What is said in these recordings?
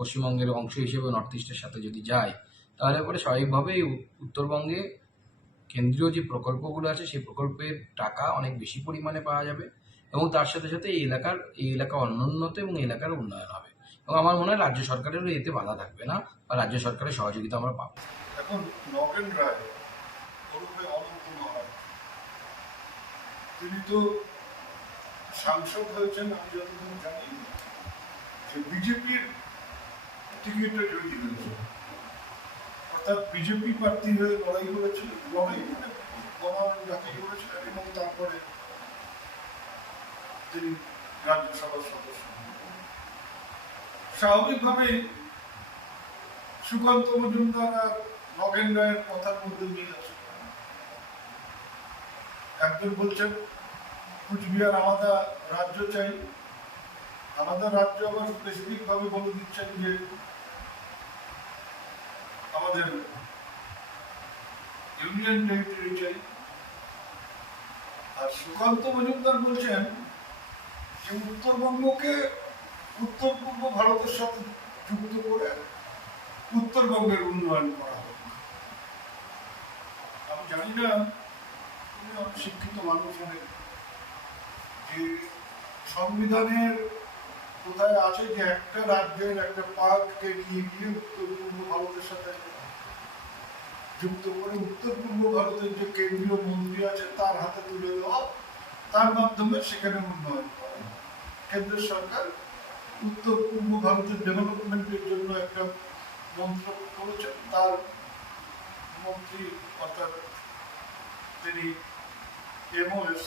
পশ্চিমবঙ্গের অংশ হিসেবে নর্থ ইস্টের সাথে যদি যায়, তাহলে পরে স্বাভাবিকভাবেই উত্তরবঙ্গে কেন্দ্রীয় যে প্রকল্পগুলো আছে, সেই প্রকল্পের টাকা অনেক বেশি পরিমাণে পাওয়া যাবে এবং তার সাথে সাথে এই এলাকার, এই এলাকা অনুন্নত এবং এলাকার উন্নয়ন হবে। এবং আমার মনে হয় রাজ্য সরকারেরও এতে বাধা থাকবে না বা রাজ্য সরকারের সহযোগিতা আমরা পাবো। এখন নগেন তিনি তো সাংসদ হয়েছেন, আমি যতদূর জানি, যে বিজেপির টিকিটে জয়ী হয়েছে অর্থাৎ বিজেপি প্রার্থী হয়ে লড়াই করেছিল, লড়াই মানে গণনা যাকে করেছিলেন এবং তারপরে তিনি রাজ্যসভার সদস্য। স্বাভাবিকভাবেই সুকান্ত মজুমদার আর নগেন রায়ের কথার মধ্যে মিল আছে। একজন বলছেন, কুচবিহার আলাদা রাজ্য চাই আলাদা রাজ্য আবার স্পেসিফিক ভাবে বলে দিচ্ছেন যে আমাদের ইউনিয়ন টেরিটরি চাই। আর সুকান্ত মজুমদার বলছেন যে উত্তরবঙ্গকে উত্তর পূর্ব ভারতের সাথে যুক্ত করে উত্তরবঙ্গের উন্নয়ন করা হোক। আমি জানি না শিক্ষিত মানুষ অনেক যে সংবিধানের কোথায় আছে যে একটা রাজ্যের একটা পার্ককে নিয়ে গিয়ে উত্তর পূর্ব ভারতের সাথে যুক্ত করে উত্তর পূর্ব ভারতের যে কেন্দ্রীয় মন্ত্রী আছে তার হাতে তুলে দেওয়া, তার মাধ্যমে সেখানে উন্নয়ন কেন্দ্র সরকার উত্তর পূর্ব ভারতের ডেভেলপমেন্টের জন্য একটা মন্ত্রক করেছেন। তার মন্ত্রী অর্থাৎ তিনি এমওএস,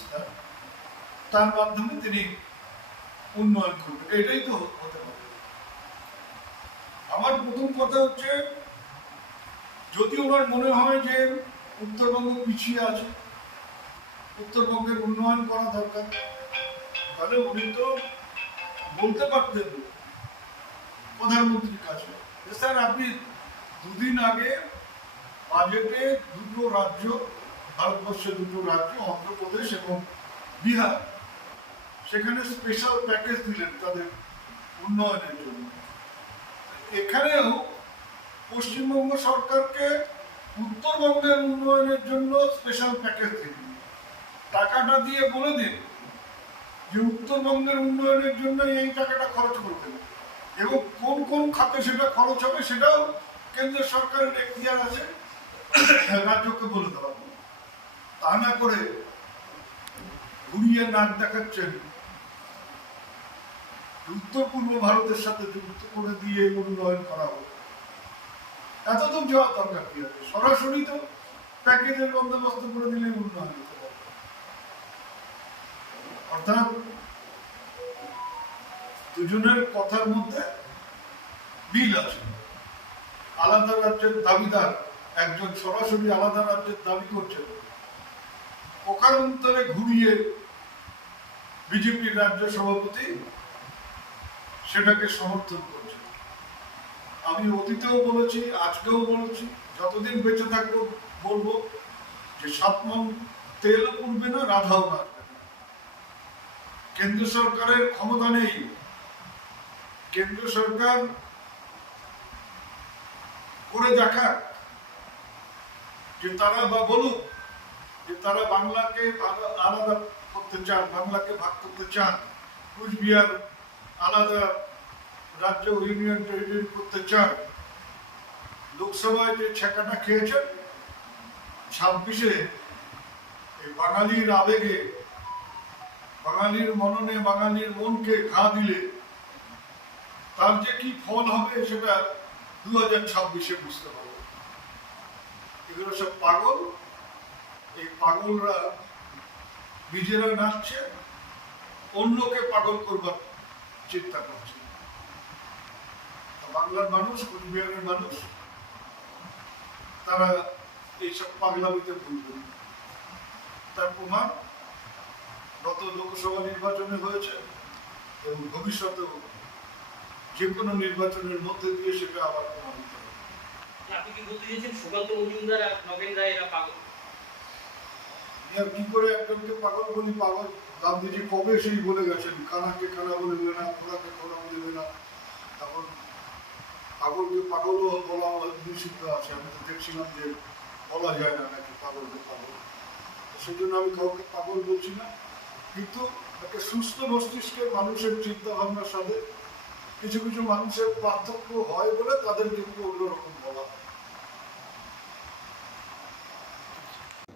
তার মাধ্যমে তিনি উন্নয়ন করবেন এটাই তো হতে পারে। আমার প্রথম কথা হচ্ছে, যদি ওনার মনে হয় যে উত্তরবঙ্গ পিছিয়ে আছে, উত্তরবঙ্গের উন্নয়ন করা দরকার, তাহলে উনি তো বলতে পারতেন প্রধানমন্ত্রীর কাছে স্যার, আপনি দুদিন আগে বাজেটে দুটো রাজ্য ভারতবর্ষের দুটো রাজ্য, অন্ধ্রপ্রদেশ এবং বিহার সেখানে স্পেশাল প্যাকেজ দিলেন তাদের উন্নয়নের জন্য। এখানেও পশ্চিমবঙ্গ সরকারকে উত্তরবঙ্গের উন্নয়নের জন্য স্পেশাল প্যাকেজ দিন টাকাটা দিয়ে বলে দিন যে উত্তরবঙ্গের উন্নয়নের জন্য এই টাকাটা খরচ করবেন। এবং কোন কোন খাতে সেটা খরচ হবে সেটাও কেন্দ্র সরকারের এখতিয়ার আছে। রাজ্যকে বলে দেওয়া তা না করে ঘুরিয়ে নাক দেখাচ্ছেন উত্তর পূর্ব ভারতের সাথে যুক্ত করে দিয়ে উন্নয়ন করা হোক, এতদূর যাওয়ার দরকার কি আছে? সরাসরি তো প্যাকেজের বন্দোবস্ত করে দিলে উন্নয়ন হতে পারে অর্থাৎ দুজনের কথার মধ্যে মিল আছে। আলাদা রাজ্যের দাবিদার একজন সরাসরি আলাদা রাজ্যের দাবি করছেন। ওকারান্তরে ঘুরিয়ে বিজেপির রাজ্য সভাপতি সেটাকে সমর্থন করছে। আমি অতীতেও বলেছি, আজকেও বলেছি, যতদিন বেঁচে থাকব বলব যে সাত মন তেল উঠবে না, রাধাও বাড়বে না। কেন্দ্র সরকারের ক্ষমতা নেই। কেন্দ্র সরকার করে দেখাক যে তারা বা বলুক যে তারা বাংলাকে আলা- আলাদা করতে চান, বাংলাকে ভাগ করতে চান। কুচবিহার আলাদা রাজ্য ইউনিয়ন টেরিটরি করতে চান, লোকসভায় যে ছেঁকাটা খেয়েছেন, ছাব্বিশে এই বাঙালির আবেগে, বাঙালির মননে, বাঙালির মনকে ঘা দিলে তার যে কি ফল হবে সেটা দু হাজার ছাব্বিশে বুঝতে পারব। এগুলো সব পাগল। এই পাগলরা নিজেরা নাচছে, অন্যকে পাগল করবার চিন্তা করছে। বাংলার মানুষ কোচবিহারের মানুষ তারা এইসব পাগলামিতে ভুলবেন না। তার প্রমাণ গত লোকসভা নির্বাচনে হয়েছে এবং ভবিষ্যতেও যে কোনো নির্বাচনের মধ্যে দিয়ে সেটা আবার প্রমাণিত আপনি কি বলতে চাইছেন সুকান্ত মজুমদার আর নগেন রায় এরা পাগল? আর কি করে একজনকে পাগল বলি পাগল? গান্ধীজি কবে সেই বলে গেছেন? কানাকে কানা বলবে না ঘোড়াকে ঘোড়া বলবে না। তখন পাগলকে পাগলও বলা নিষিদ্ধ আছে। আমি তো দেখছিলাম যে বলা যায় না নাকি পাগলকে পাগল। সেই জন্য আমি কাউকে পাগল বলছি না। কিন্তু একটা সুস্থ মস্তিষ্কের মানুষের চিন্তা ভাবনার সাথে কিছু কিছু মানুষের পার্থক্য হয় বলে তাদেরকে একটু অন্যরকম বলা হয়।